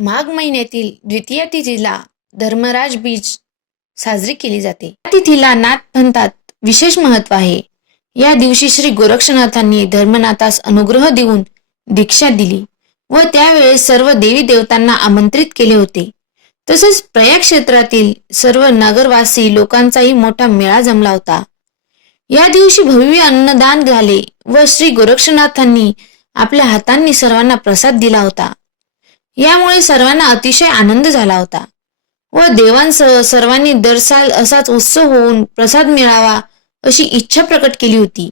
माघ महिन्यातील द्वितीय तिथीला धर्मराज बीज साजरी केली जाते. या तिथीला नाथ पंथात विशेष महत्त्व आहे. या दिवशी श्री गोरक्षनाथांनी धर्मनाथास अनुग्रह देऊन दीक्षा दिली व त्यावेळेस सर्व देवी देवतांना आमंत्रित केले होते. तसेच प्रयाग क्षेत्रातील सर्व नगरवासी लोकांचाही मोठा मेळा जमला होता. या दिवशी भव्य अन्नदान झाले व श्री गोरक्षनाथांनी आपल्या हातांनी सर्वांना प्रसाद दिला होता. यामुळे सर्वांना अतिशय आनंद झाला होता व देवांसह सर्वांनी दरसाल असाच उत्सव होऊन प्रसाद मिळावा अशी इच्छा प्रकट केली होती.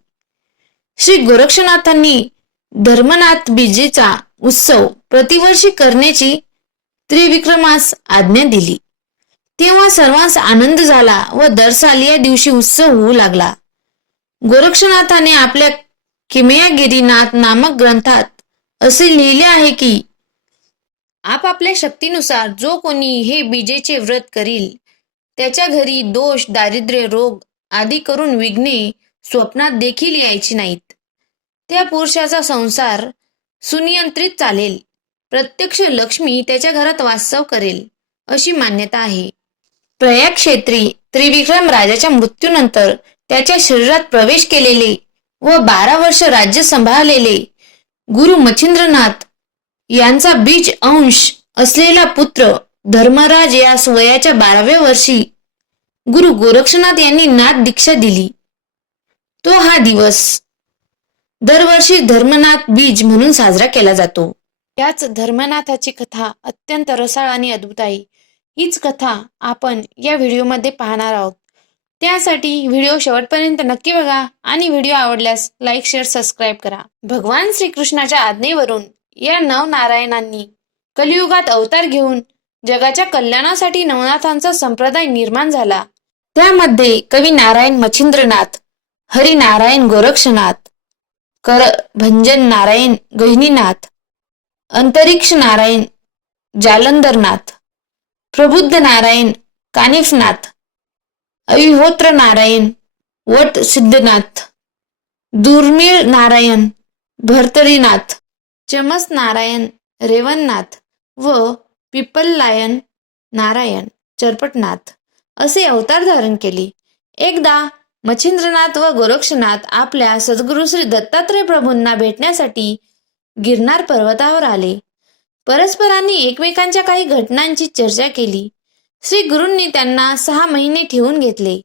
श्री गोरक्षनाथांनी धर्मनाथ बीजेचा उत्सव प्रतिवर्षी करण्याची त्रिविक्रमास आज्ञा दिली. तेव्हा सर्वांस आनंद झाला व दरसाल या दिवशी उत्सव होऊ लागला. गोरक्षनाथाने आपल्या किमयागिरीनाथ नामक ग्रंथात असे लिहिले आहे की आपापल्या शक्तीनुसार जो कोणी हे बीजेचे व्रत करील त्याच्या घरी दोष दारिद्र्य रोग आदी करून विघ्ने स्वप्नात देखील यायची नाहीत. त्या पुरुषाचा संसार सुनियंत्रित चालेल. प्रत्यक्ष लक्ष्मी त्याच्या घरात वास्तव करेल अशी मान्यता आहे. प्रयाग क्षेत्री त्रिविक्रम राजाच्या मृत्यूनंतर त्याच्या शरीरात प्रवेश केलेले व बारा वर्ष राज्य सांभाळलेले गुरु मच्छिंद्रनाथ यांचा बीज अंश असलेला पुत्र धर्मराज यास वयाच्या बाराव्या वर्षी गुरु गोरक्षनाथ यांनी नाथ दीक्षा दिली. तो हा दिवस दरवर्षी धर्मनाथ बीज म्हणून साजरा केला जातो. याच धर्मनाथाची कथा अत्यंत रसाळ आणि अद्भुत आहे. हीच कथा आपण या व्हिडिओमध्ये पाहणार आहोत. त्यासाठी व्हिडिओ शेवटपर्यंत नक्की बघा आणि व्हिडिओ आवडल्यास लाईक शेअर सबस्क्राईब करा. भगवान श्रीकृष्णाच्या आज्ञेवरून या नवनारायणांनी कलियुगात अवतार घेऊन जगाच्या कल्याणासाठी नवनाथांचा संप्रदाय निर्माण झाला. त्यामध्ये कवी नारायण मच्छिंद्रनाथ हरिनारायण गोरक्षनाथ कर भंजन नारायण गहिनीनाथ अंतरिक्ष नारायण जालंधरनाथ प्रबुद्ध नारायण कानिफनाथ अविहोत्र नारायण वट सिद्धनाथ दुर्मिळ नारायण भरतरीनाथ चमस नारायण रेवणनाथ व पिपललायन नारायण चरपटनाथ असे अवतार धारण केले. एकदा मच्छिंद्रनाथ व गोरक्षनाथ आपल्या सद्गुरू श्री दत्तात्रय प्रभूंना भेटण्यासाठी गिरनार पर्वतावर आले. परस्परांनी एकमेकांच्या काही घटनांची चर्चा केली. श्री गुरूंनी त्यांना सहा महिने ठेवून घेतले.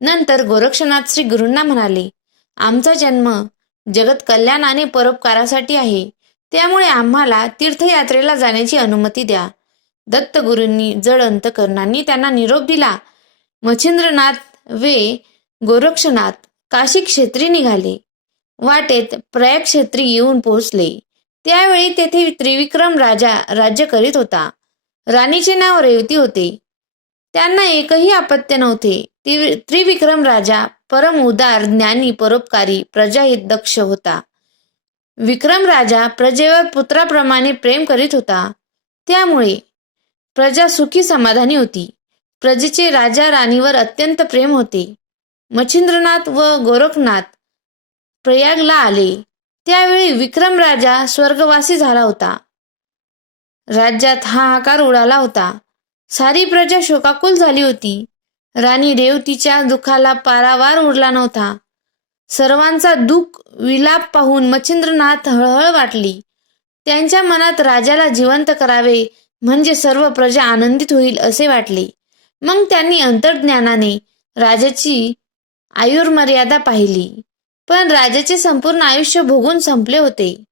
नंतर गोरक्षनाथ श्री गुरूंना म्हणाले आमचा जन्म जगत कल्याण आणि परोपकारासाठी आहे. त्यामुळे आम्हाला तीर्थयात्रेला जाण्याची अनुमती द्या. दत्तगुरूंनी जड अंतकरणांनी त्यांना निरोप दिला. मच्छिंद्रनाथ वे गोरक्षनाथ काशी क्षेत्री निघाले. वाटेत प्रयाग क्षेत्री येऊन पोहोचले. त्यावेळी तेथे त्रिविक्रम राजा राज्य करीत होता. राणीचे नाव रेवती होते. त्यांना एकही अपत्य नव्हते. त्रिविक्रम राजा परम उदार ज्ञानी परोपकारी प्रजाहित दक्ष होता. विक्रम राजा प्रजेवर पुत्राप्रमाणे प्रेम करीत होता. त्यामुळे प्रजा सुखी समाधानी होती. प्रजेचे राजा राणीवर अत्यंत प्रेम होते. मच्छिंद्रनाथ व गोरखनाथ प्रयागला आले. त्यावेळी विक्रम राजा स्वर्गवासी झाला होता. राज्यात हाहाकार उडाला होता. सारी प्रजा शोकाकुल झाली होती. राणी रेवतीच्या दुःखाला पारावार उरला नव्हता. सर्वांचा दुःख विलाप पाहून मच्छिंद्रनाथ हळहळ वाटली. त्यांच्या मनात राजाला जिवंत करावे म्हणजे सर्व प्रजा आनंदित होईल असे वाटले. मग त्यांनी अंतर्ज्ञानाने राजाची आयुर्मर्यादा पाहिली. पण राजाचे संपूर्ण आयुष्य भोगून संपले होते.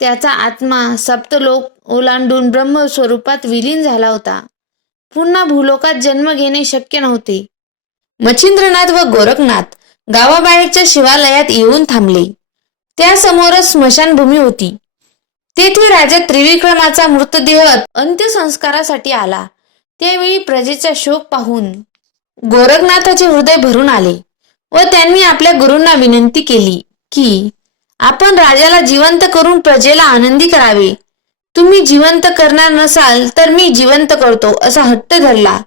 त्याचा आत्मा सप्तलोक ओलांडून ब्रह्म स्वरूपात विलीन झाला होता. पुन्हा भूलोकात जन्म घेणे शक्य नव्हते. मच्छिंद्रनाथ व गोरखनाथ गावाबाहेरच्या शिवालयात येऊन थांबले. त्यासमोरच स्मशानभूमी होती. तेथे राजा त्रिविक्रमाचा मृतदेह अंत्यसंस्कारासाठी आला. त्यावेळी प्रजेचा शोक पाहून गोरखनाथाचे हृदय भरून आले व त्यांनी आपल्या गुरूंना विनंती केली की आपण राजाला जिवंत करून प्रजेला आनंदी करावे. तुम्ही जिवंत करणार नसाल तर मी जिवंत करतो असा हट्ट धरला.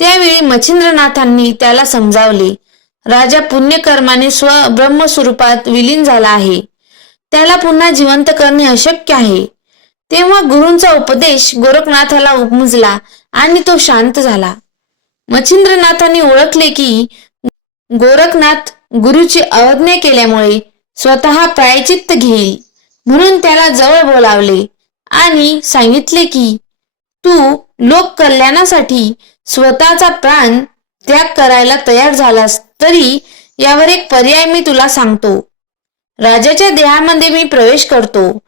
त्यावेळी मच्छिंद्रनाथांनी त्याला समजावले राजा पुण्यकर्माने स्व ब्रह्मस्वरूपात विलीन झाला आहे. त्याला पुन्हा जिवंत करणे अशक्य आहे. तेव्हा गुरूंचा उपदेश गोरखनाथाला उपमुजला आणि तो शांत झाला. मच्छिंद्रनाथांनी ओळखले की गोरखनाथ गुरुची अवज्ञा केल्यामुळे स्वतः प्रायचित्त घेईल म्हणून त्याला जवळ बोलावले आणि सांगितले की तू लोक कल्याणासाठी स्वतःचा प्राण त्याग करायला तयार झालास तरी यावर एक पर्याय मी तुला सांगतो. राजाच्या देहामध्ये मी प्रवेश करतो.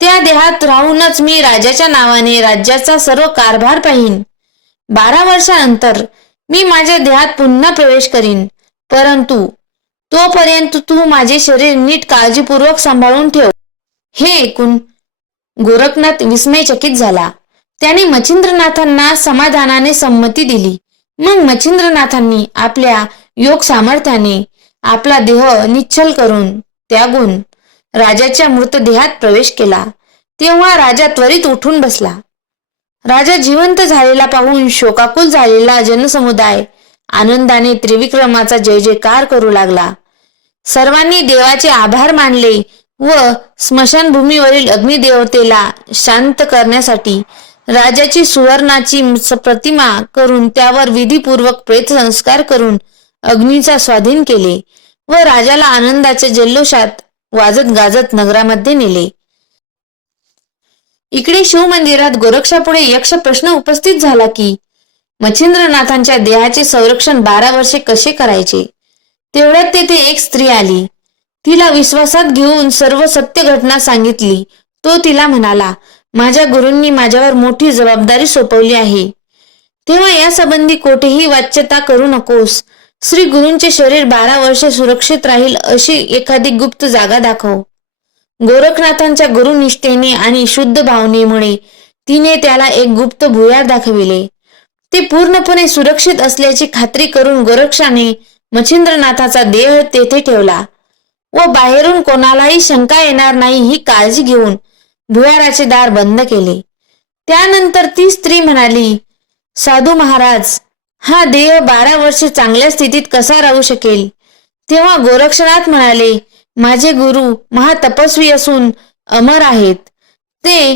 त्या देहात राहूनच मी राजाच्या नावाने राज्याचा सर्व कारभार पाहीन. बारा वर्षानंतर मी माझ्या देहात पुन्हा प्रवेश करीन. परंतु तोपर्यंत तू माझे शरीर नीट काळजीपूर्वक सांभाळून ठेव. हे ऐकून गोरखनाथ विस्मयचकित झाला. त्याने मच्छिंद्रनाथांना समाधानाने संमती दिली. मग मच्छिंद्रनाथांनी आपल्या योग सामर्थ्याने आपला देह निश्चल करून त्यागून राजाच्या मृतदेहात प्रवेश केला. तेव्हा राजा त्वरित उठून बसला. राजा जिवंत झालेला पाहून शोकाकुल झालेला जनसमुदाय आनंदाने त्रिविक्रमाचा जय जयकार करू लागला. सर्वांनी देवाचे आभार मानले व स्मशानभूमीवरील अग्निदेवतेला शांत करण्यासाठी राजाची सुवर्णाची प्रतिमा करून त्यावर विधीपूर्वक प्रेत संस्कार करून अग्नीचा स्वाधीन केले व राजाला आनंदाच्या जल्लोषात वाजत गाजत नगरामध्ये नेले. इकडे शिवमंदिरात गोरक्षापुढे यक्ष प्रश्न उपस्थित झाला की मच्छिंद्रनाथांच्या देहाचे संरक्षण बारा वर्षे कसे करायचे? तेवढ्यात तेथे एक स्त्री आली. तिला विश्वासात घेऊन सर्व सत्य घटना सांगितली. तो तिला म्हणाला माझ्या गुरूंनी माझ्यावर मोठी जबाबदारी सोपवली आहे. तेव्हा या संबंधी कोठेही वाच्यता करू नकोस. श्री गुरूंचे शरीर बारा वर्षे सुरक्षित राहील अशी एखादी गुप्त जागा दाखव. गोरखनाथांच्या गुरुनिष्ठेने आणि शुद्ध भावनेमुळे तिने त्याला एक गुप्त भुयार दाखविले. ते पूर्णपणे सुरक्षित असल्याची खात्री करून गोरक्षाने मच्छिंद्रनाथाचा देह तेथे ठेवला. व बाहेरून कोणालाही शंका येणार नाही ही काळजी घेऊन भुयाराचे दार बंद केले. त्यानंतर ती स्त्री म्हणाली साधू महाराज हा देह बारा वर्षे चांगल्या स्थितीत कसा राहू शकेल? तेव्हा गोरक्षनाथ म्हणाले माझे गुरु महातपस्वी असून अमर आहेत. ते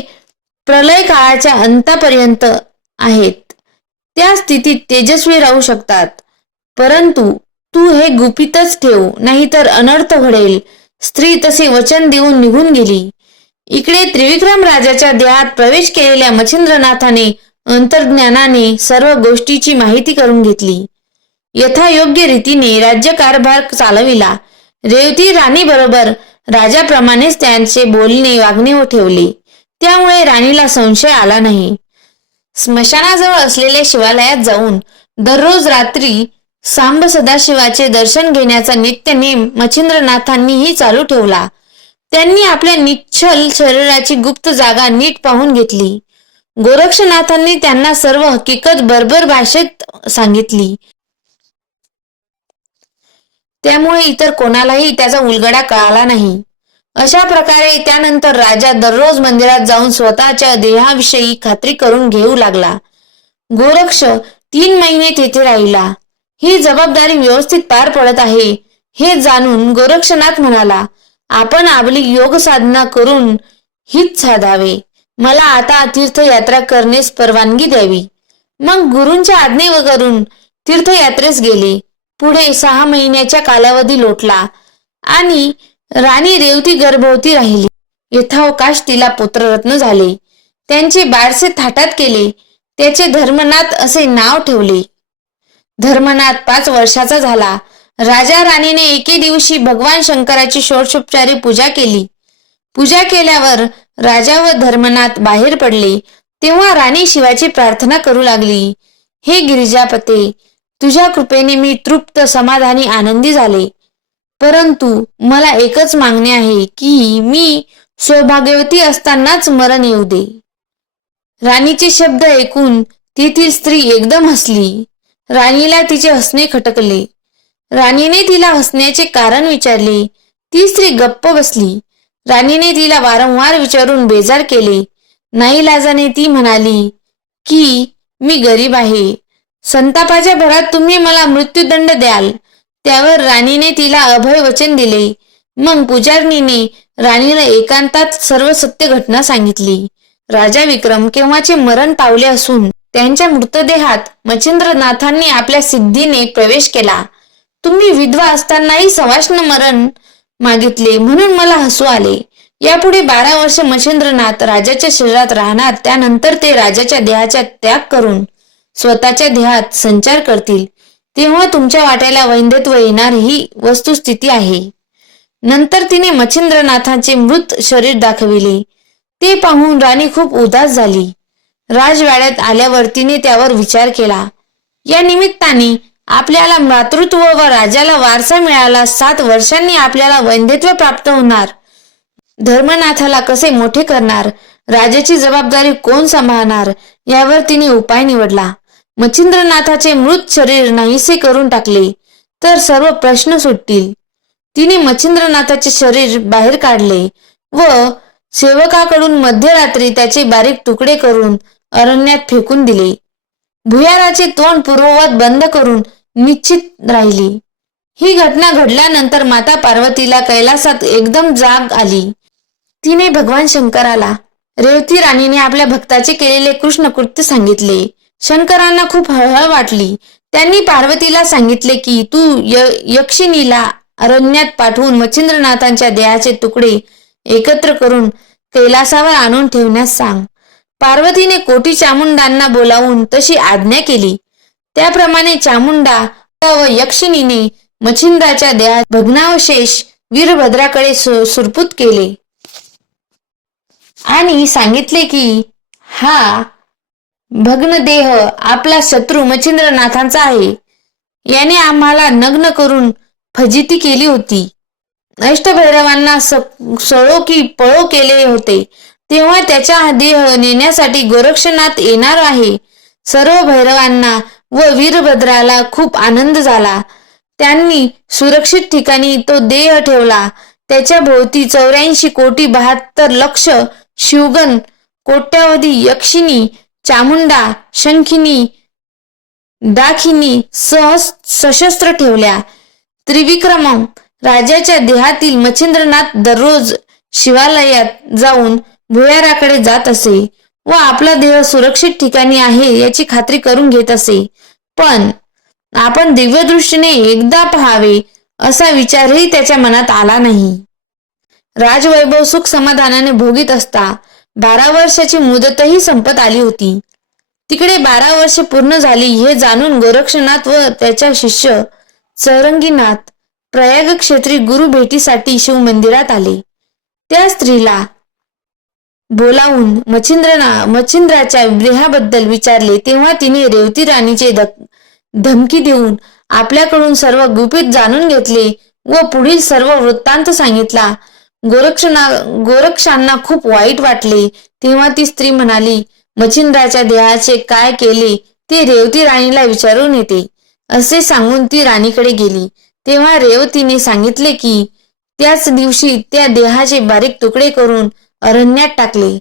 प्रलय काळाच्या अंतापर्यंत आहेत. त्या स्थितीत तेजस्वी राहू शकतात. परंतु तू हे गुपितच ठेव नाहीतर अनर्थ घडेल स्त्री तसे वचन देऊन निघून गेली. इकडे त्रिविक्रम राजाच्या देहात प्रवेश केलेल्या मच्छिंद्रनाथाने अंतर्ज्ञानाने सर्व गोष्टीची माहिती करून घेतली. यथायोग्य रीतीने राज्यकारभार चालविला. रेवती राणी बरोबर राजाप्रमाणेच त्यांचे बोलणे वागणे ठेवले. त्यामुळे राणीला संशय आला नाही. स्मशानाजवळ असलेल्या शिवालयात जाऊन दररोज रात्री सांब सदाशिवाचे दर्शन घेण्याचा नित्य नेम मच्छिंद्रनाथांनीही चालू ठेवला. त्यांनी आपल्या निच्छल शरीराची गुप्त जागा नीट पाहून घेतली. गोरक्षनाथांनी त्यांना सर्व हकीकत बरोबर भाषेत सांगितली. त्यामुळे इतर कोणालाही त्याचा उलगडा कळाला नाही. अशा प्रकारे त्यानंतर राजा दररोज मंदिरात जाऊन स्वतःच्या देहाविषयी खात्री करून घेऊ लागला. गोरक्ष तीन महिने तेथे राहिला. ही जबाबदारी व्यवस्थित पार पडत आहे हे जाणून गोरक्षनाथ म्हणाला आपण आपली योग साधना करून हित साधावे. मला आता तीर्थयात्रा करण्यास परवानगी द्यावी. मग गुरूंच्या आज्ञेवरून तीर्थयात्रेस गेले. पुढे सहा महिन्याच्या कालावधी लोटला आणि राणी रेवती गर्भवती राहिली. यथावकाश तिला पुत्ररत्न झाले. त्यांचे बारसे थाटात केले. त्याचे धर्मनाथ असे नाव ठेवले. धर्मनाथ पाच वर्षाचा झाला. राजा राणीने एके दिवशी भगवान शंकराची षोडशोपचारी पूजा केली. पूजा केल्यावर राजा व धर्मनाथ बाहेर पडले. तेव्हा राणी शिवाची प्रार्थना करू लागली. हे गिरिजापते तुझ्या कृपेने मी तृप्त समाधानी आनंदी झाले. परंतु मला एकच मागणे आहे की मी सौभाग्यवती असतानाच मरण येऊ दे. राणीचे शब्द ऐकून तेथील स्त्री एकदम हसली. राणीला तिचे हसणे खटकले. राणीने तिला हसण्याचे कारण विचारले. ती स्त्री गप्प बसली. राणीने तिला वारंवार विचारून बेजार केले. नाईलाजाने ती म्हणाली की मी गरीब आहे. संतापाच्या भरात तुम्ही मला मृत्यूदंड द्याल. त्यावर राणीने तिला अभय वचन दिले. मग पुजारणीने राणीला एकांतात सर्व सत्य घटना सांगितली. राजा विक्रम केव्हाचे मरण पावले असून त्यांच्या मृतदेहात मच्छिंद्रनाथांनी आपल्या सिद्धीने प्रवेश केला. तुम्ही विधवा असतानाही सवाष्ण मरण मागितले म्हणून मला हसू आले. यापुढे बारा वर्ष मच्छिंद्रनाथ राजाच्या शरीरात राहणार त्यानंतर ते राजाच्या देहाचा त्याग करून स्वतःच्या देहात संचार करतील. तेव्हा तुमच्या वाट्याला वैंधत्व येणार ही वस्तुस्थिती आहे. नंतर तिने मच्छिंद्रनाथाचे मृत शरीर दाखविले. ते पाहून राणी खूप उदास झाली. राजवाड्यात आल्यावर तिने त्यावर विचार केला. या निमित्ताने आपल्याला मातृत्व व राजाला वारसा मिळाला सात वर्षांनी आपल्याला वैंधत्व प्राप्त होणार. धर्मनाथाला कसे मोठे करणार? राजाची जबाबदारी कोण सांभाळणार? यावर तिने उपाय निवडला. मच्छिंद्रनाथाचे मृत शरीर नाहीसे करून टाकले तर सर्व प्रश्न सुटतील. तिने मच्छिंद्रनाथाचे शरीर बाहेर काढले व सेवकाकडून मध्यरात्री त्याचे बारीक तुकडे करून अरण्यात फेकून दिले. भुयाराचे तोंड पूर्ववत बंद करून निश्चित राहिली. ही घटना घडल्यानंतर माता पार्वतीला कैलासात एकदम जाग आली. तिने भगवान शंकराला रेवती राणीने आपल्या भक्ताचे केलेले कृष्ण कृत्य सांगितले. शंकरांना खूप हळहळ वाटली. त्यांनी पार्वतीला सांगितले की तू य यक्षिणीला अरण्यात पाठवून मच्छिंद्रनाथांच्या देहाचे तुकडे एकत्र करून कैलासावर आणून ठेवण्यास सांग. पार्वतीने कोटी चामुंडांना बोलावून तशी आज्ञा केली. त्याप्रमाणे चामुंडा व यक्षिणीने मच्छिंद्राच्या देहात भग्नावशेष वीरभद्राकडे सुरपूत केले. आणि सांगितले की हा भग्नदेह आपला शत्रू मच्छिंद्रनाथांचा आहे. याने आम्हाला नग्न करून फजिती केली होती. अष्टभैरवांना सळो की पळो केले होते. तेव्हा त्याचा देह नेण्यासाठी गोरक्षनाथ येणार आहे. सर्व भैरवांना व वीरभद्राला खूप आनंद झाला. त्यांनी सुरक्षित ठिकाणी तो देह ठेवला. त्याच्या भोवती चौऱ्याऐंशी कोटी बहात्तर लक्ष शिवगण कोट्यावधी यक्षिणी चामुंडा शंखिनी दाखिनी सहस सशस्त्र ठेवल्या. त्रिविक्रम राजाच्या देहातील मच्छिंद्रनाथ दररोज शिवालयात जाऊन भुयाराकडे जात असे व आपला देह सुरक्षित ठिकाणी आहे याची खात्री करून घेत असे. पण आपण दिव्यदृष्टीने एकदा पहावे असा विचारही त्याच्या मनात आला नाही. राजवैभव सुख समाधानाने भोगीत असता बारा वर्षाची मुदतही संपत आली होती. तिकडे बारा वर्ष पूर्ण झाली हे जाणून गोरक्षनाथ व त्याच्या शिष्य चौरंगीनाथ प्रयाग क्षेत्री गुरु भेटीसाठी शिव मंदिरात आले. त्या स्त्रीला बोलावून मच्छिंद्रना मच्छिंद्राच्या देहाबद्दल विचारले तेव्हा तिने रेवती राणीचे धक- धमकी देऊन आपल्याकडून सर्व गुपित जाणून घेतले व पुढील सर्व वृत्तांत सांगितला. गोरक्षणा गोरक्षांना खूप वाईट वाटले. तेव्हा ती स्त्री म्हणाली मच्छिंद्राच्या देहाचे काय केले ते रेवती राणीला विचारून येते. असे सांगून ती राणीकडे गेली. तेव्हा रेवतीने सांगितले की त्याच दिवशी त्या देहाचे बारीक तुकडे करून अरण्यात टाकले.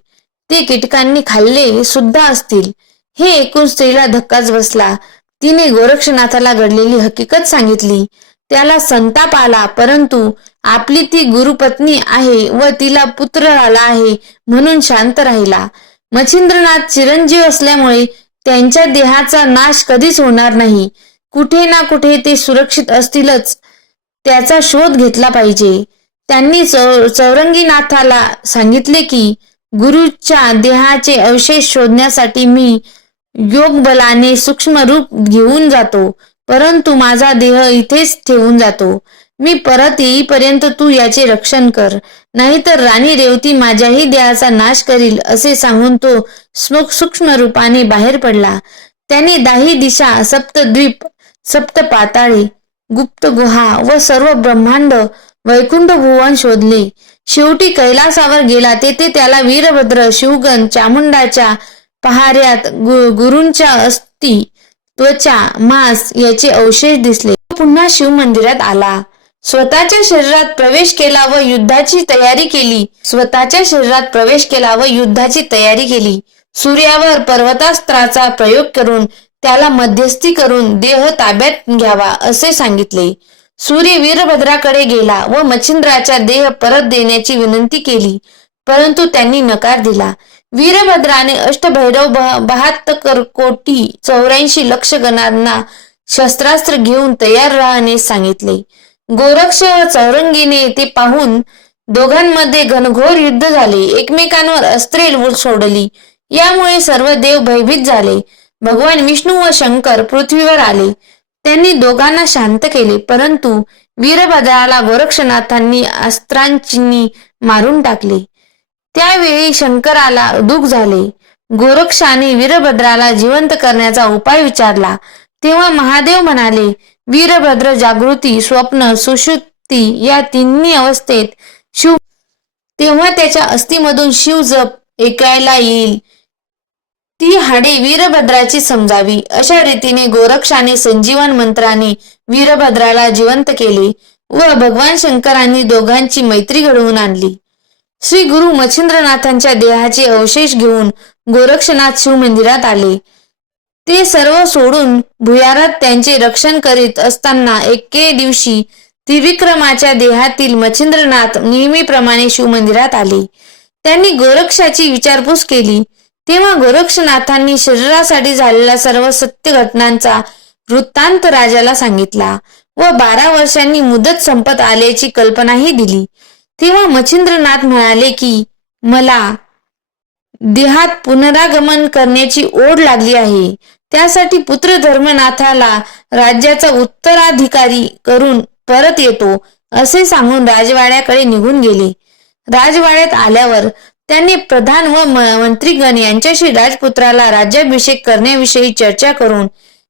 ते कीटकांनी खाल्ले सुद्धा असतील. हे ऐकून स्त्रीला धक्काच बसला. तिने गोरक्षनाथाला घडलेली हकीकत सांगितली. त्याला संताप आला परंतु आपली ती गुरुपत्नी आहे व तिला पुत्र आला आहे म्हणून शांत राहिला. मच्छिंद्रनाथ चिरंजीव असल्यामुळे त्यांच्या देहाचा नाश कधीच होणार नाही. कुठे ना कुठे ते सुरक्षित असतीलच. त्याचा शोध घेतला पाहिजे. त्यांनी चौ चौरंगीनाथाला सांगितले की गुरुच्या देहाचे अवशेष शोधण्यासाठी मी योग बलाने सूक्ष्म रूप घेऊन जातो परंतु माझा देह इथेच ठेवून जातो. मी परत येईपर्यंत तू याचे रक्षण कर नाहीतर राणी रेवती माझ्याही देहाचा नाश करील असे सांगून तो सूक्ष्म रूपाने बाहेर पडला. त्याने दाही दिशा सप्तद्वीप सप्त पाताळे गुप्त गुहा व सर्व ब्रह्मांड वैकुंठ भुवन शोधले. शेवटी कैलासावर गेला. तेथे त्याला वीरभद्र शिवगण चामुंडाच्या पहाऱ्यात गु गुरूंच्या अस्थि त्वचा मांस याचे अवशेष दिसले. तो पुन्हा शिव मंदिरात आला. स्वतःच्या शरीरात प्रवेश केला व युद्धाची तयारी केली. स्वतःच्या शरीरात प्रवेश केला व युद्धाची तयारी केली. सूर्यावर पर्वतास्त्राचा प्रयोग करून त्याला मध्यस्थी करून देह ताब्यात घ्यावा असे सांगितले. सूर्य वीरभद्राकडे गेला व मच्छिंद्राचा देह परत देण्याची विनंती केली परंतु त्यांनी नकार दिला. वीरभद्राने अष्टभैरव बहात्तर कोटी चौऱ्याऐंशी लक्ष गणांना शस्त्रास्त्र घेऊन तयार राहणे सांगितले. गोरक्ष व चौरंगीने ते पाहून दोघांमध्ये घनघोर युद्ध झाले. एकमेकांवर अस्त्रे सोडली. यामुळे सर्व देव भयभीत झाले. भगवान विष्णू व शंकर पृथ्वीवर आले. त्यांनी दोघांना शांत केले परंतु वीरभद्राला गोरक्षनाथांनी अस्त्रांची मारून टाकले. त्यावेळी शंकराला दुःख झाले. गोरक्षाने वीरभद्राला जिवंत करण्याचा उपाय विचारला. तेव्हा महादेव म्हणाले वीरभद्र जागृती स्वप्न सुषुप्ती या तिन्ही अवस्थेत शिव तेव्हा त्याच्या अस्थिमधून शिव जप ऐकायला येईल. ती हाडे वीरभद्राची समजावी. अशा रीतीने गोरक्षाने संजीवन मंत्राने वीरभद्राला जिवंत केले व भगवान शंकरांनी दोघांची मैत्री घडवून आणली. श्री गुरु मच्छिंद्रनाथांच्या देहाचे अवशेष घेऊन गोरक्षनाथ शिव मंदिरात आले. ते सर्व सोडून भुयारात त्यांचे रक्षण करीत असताना एके दिवशी त्रिविक्रमाच्या देहातील मच्छिंद्रनाथ नेहमीप्रमाणे शिवमंदिरात आले. त्यांनी गोरक्षाची विचारपूस केली. तेव्हा गोरक्षनाथांनी शरीरासाठी झालेल्या सर्व सत्य घटनांचा वृत्तांत राजाला सांगितला व बारा वर्षांनी मुदत संपत आल्याची कल्पनाही दिली. तेव्हा मच्छिंद्रनाथ म्हणाले की मला देहात पुनरागमन करण्याची ओढ लागली आहे. त्यासाठी पुत्र धर्मनाथाला राज्याचा उत्तराधिकारी करून परत येतो असे सांगून राजवाड्याकडे निघून गेले. राजवाड्यात आल्यावर त्यांनी प्रधान व म- मंत्रीगण यांच्याशी राजपुत्राला राज्याभिषेक करण्याविषयी चर्चा करून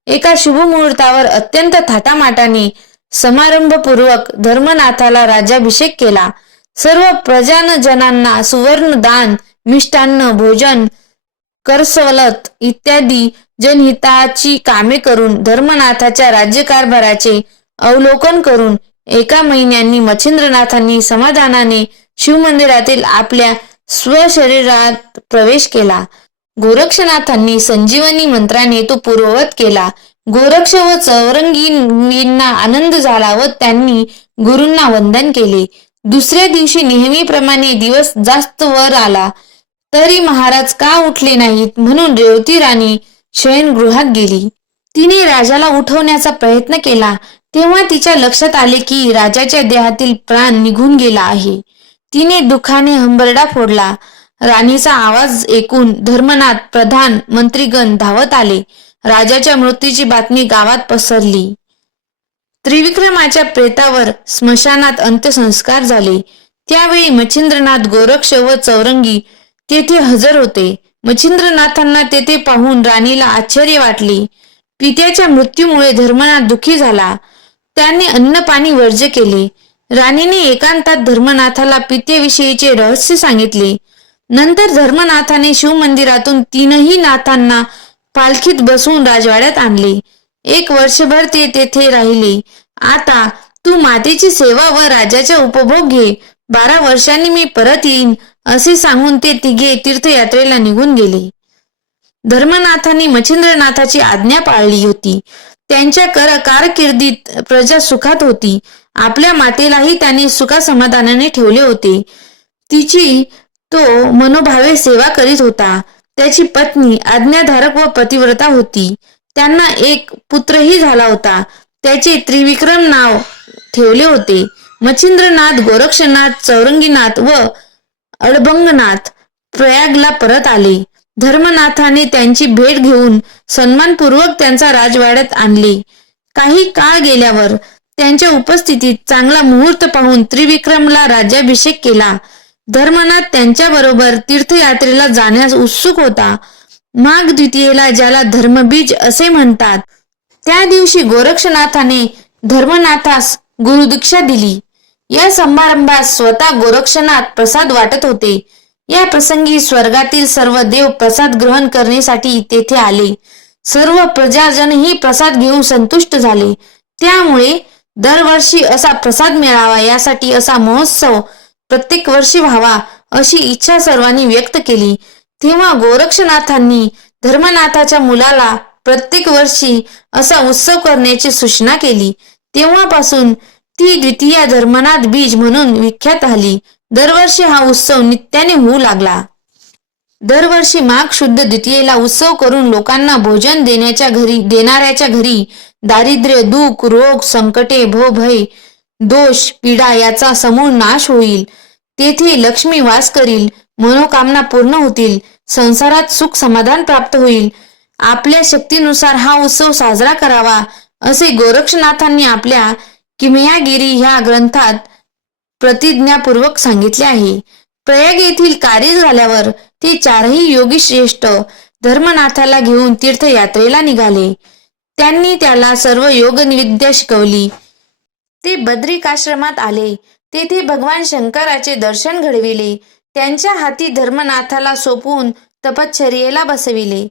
एका शुभ मुहूर्तावर अत्यंत थाटामाटाने समारंभपूर्वक धर्मनाथाला राज्याभिषेक केला. सर्व प्रजानजनांना सुवर्ण दान मिष्टान्न भोजन करसवलत इत्यादी जनहिताची कामे करून धर्मनाथाच्या राज्यकारभाराचे अवलोकन करून एका महिन्यांनी मच्छिंद्रनाथांनी समाधानाने शिवमंदिरातील आपल्या स्वशरीरात प्रवेश केला. गोरक्षनाथांनी संजीवनी मंत्राने तो पूर्ववत केला. गोरक्ष व चौरंगींना आनंद झाला व त्यांनी गुरूंना वंदन केले. दुसऱ्या दिवशी नेहमीप्रमाणे दिवस जास्त वर आला. तरी महाराज का उठले नाहीत म्हणून रेवती राणी शयनगृहात गेली. तिने राजाला उठवण्याचा प्रयत्न केला. तेव्हा तिच्या लक्षात आले की राजाच्या देहातील प्राण निघून गेला आहे. तिने दुःखाने हंबरडा फोडला. राणीचा आवाज ऐकून धर्मनाथ प्रधान मंत्रीगण धावत आले. राजाच्या मृत्यूची बातमी गावात पसरली. त्रिविक्रमाच्या प्रेतावर स्मशानात अंत्यसंस्कार झाले. त्यावेळी मच्छिंद्रनाथ गोरक्ष व चौरंगी तेथे हजर होते. मच्छिंद्रनाथांना तेथे पाहून राणीला आश्चर्य वाटले. पित्याच्या मृत्यूमुळे धर्मनाथ दुखी झाला. त्याने अन्न पाणी वर्ज्य केले. राणीने एकांतात धर्मनाथाला पित्याविषयीचे रहस्य सांगितले. नंतर धर्मनाथाने शिवमंदिरातून तीनही नाथांना पालखीत बसवून राजवाड्यात आणले. एक वर्षभर ते तेथे राहिले. आता तू मातेची सेवा व राजाचा उपभोग घे. बारा वर्षांनी मी परत येईन असे सांगून ते तिघे तीर्थयात्रेला निघून गेले. धर्मनाथांनी मच्छिंद्रनाथाची आज्ञा पाळली होती. त्यांच्या कर कारकिर्दीत प्रजा सुखात होती. आपल्या मातेलाही त्याने सुखासमाधानाने ठेवले होते. तिची तो मनोभावे सेवा करीत होता. त्याची पत्नी आज्ञाधारक व पतिव्रता होती. त्यांना एक पुत्रही झाला होता. त्याचे त्रिविक्रम नाव ठेवले होते. मच्छिंद्रनाथ गोरक्षनाथ चौरंगीनाथ व अडबंगनाथ प्रयागला परत आले. धर्मनाथाने त्यांची भेट घेऊन सन्मानपूर्वक त्यांचा राजवाड्यात आणले. काही काळ गेल्यावर त्यांच्या उपस्थितीत चांगला मुहूर्त पाहून त्रिविक्रमला राज्याभिषेक केला. धर्मनाथ त्यांच्याबरोबर तीर्थयात्रेला जाण्यास उत्सुक होता. माघ द्वितीयेला ज्याला धर्मबीज असे म्हणतात त्या दिवशी गोरक्षनाथाने धर्मनाथास गुरुदीक्षा दिली. या समारंभात स्वतः गोरक्षनाथ प्रसाद वाटत होते. या प्रसंगी स्वर्गातील सर्व देव प्रसाद ग्रहण करण्यासाठी तेथे आले. सर्व प्रजाजनही प्रसाद घेऊन संतुष्ट झाले. त्यामुळे दरवर्षी असा प्रसाद मिळावा यासाठी असा महोत्सव प्रत्येक वर्षी व्हावा अशी इच्छा सर्वांनी व्यक्त केली. तेव्हा गोरक्षनाथांनी धर्मनाथाच्या मुलाला प्रत्येक वर्षी असा उत्सव करण्याची सूचना केली. तेव्हापासून ती द्वितीय धर्मनाथ बीज म्हणून विख्यात झाली. दरवर्षी हा उत्सव नित्याने होऊ लागला. दरवर्षी माघ शुद्ध द्वितीयेला उत्सव करून लोकांना भोजन देण्याच्या घरी देणाऱ्याच्या घरी दारिद्र्य दुःख रोग संकटे भय दोष पीडा याचा समूळ नाश होईल. तेथे लक्ष्मी वास करील मनोकामना पूर्ण होतील संसारात सुख समाधान प्राप्त होईल. आपल्या शक्तीनुसार हा उत्सव साजरा करावा असे गोरक्षनाथांनी आपल्या किमयागिरी ह्या ग्रंथात प्रतिज्ञापूर्वक सांगितले आहे. प्रयाग येथील कार्य झाल्यावर ते चारही योगी श्रेष्ठ धर्मनाथाला घेऊन तीर्थयात्रेला निघाले. त्यांनी त्याला सर्व योगविद्या शिकवली. ते बद्रिकाश्रमात आले. तेथे भगवान शंकराचे दर्शन घडविले. त्यांच्या हाती धर्मनाथाला सोपवून तपश्चर्येला बसविले.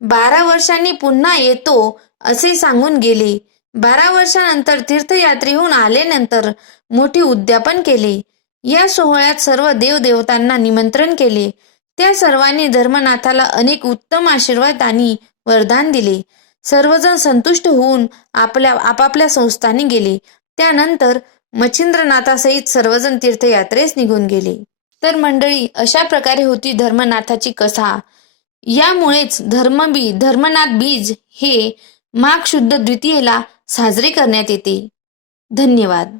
बारा वर्षांनी पुन्हा येतो असे सांगून गेले. बारा वर्षानंतर तीर्थयात्रेहून आल्यानंतर मोठे उद्यापन केले. या सोहळ्यात सर्व देवदेवतांना निमंत्रण केले. त्या सर्वांनी धर्मनाथाला अनेक उत्तम आशीर्वाद आणि वरदान दिले. सर्वजण संतुष्ट होऊन आपल्या आपापल्या संस्थानी गेले. त्यानंतर मच्छिंद्रनाथासहित सर्वजण तीर्थयात्रेस निघून गेले. तर मंडळी अशा प्रकारे होती धर्मनाथाची कथा. यामुळेच धर्मबी धर्मनाथ बीज हे माघ शुद्ध द्वितीयेला साजरे करण्यात येते. धन्यवाद.